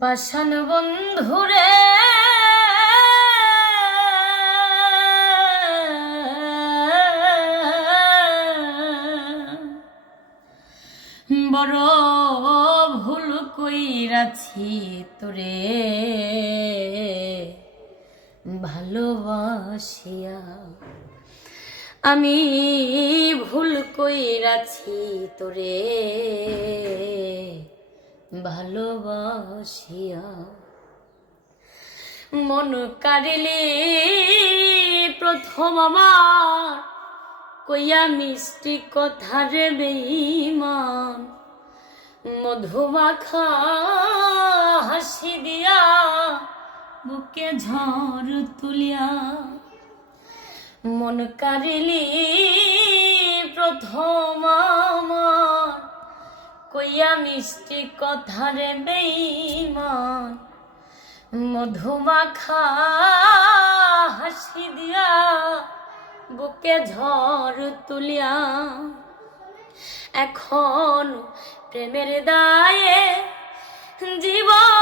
পাষাণ বন্ধুরে। বড় ভুল কইরাছি তোরে। ভালোবাসিয়া আমি ভুল কইরাছি তোরে। ভালোবাসিয়া। মন কারিলি প্রথম আমার। কইয়া মিষ্টি কথারে বেইমান মধুমাখা হাসি দিয়া বুকে ঝড় তুলিয়া। মন কারিলি প্রথম কইয়া মিষ্টি কথা কথারে বেইমান মধুমাখা হাসি দিয়া বুকে ঝড় তুলিয়া, এখন প্রেমের দায়ে জীবন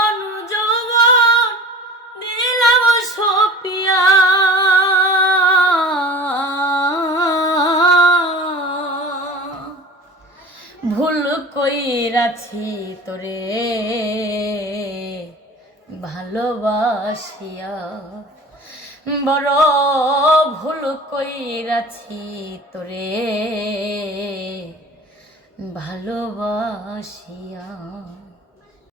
ভুল কইরাছি তোরে। ভালোবাসিয়া বড় ভুল কইরাছি তোরে। ভালোবাসিয়া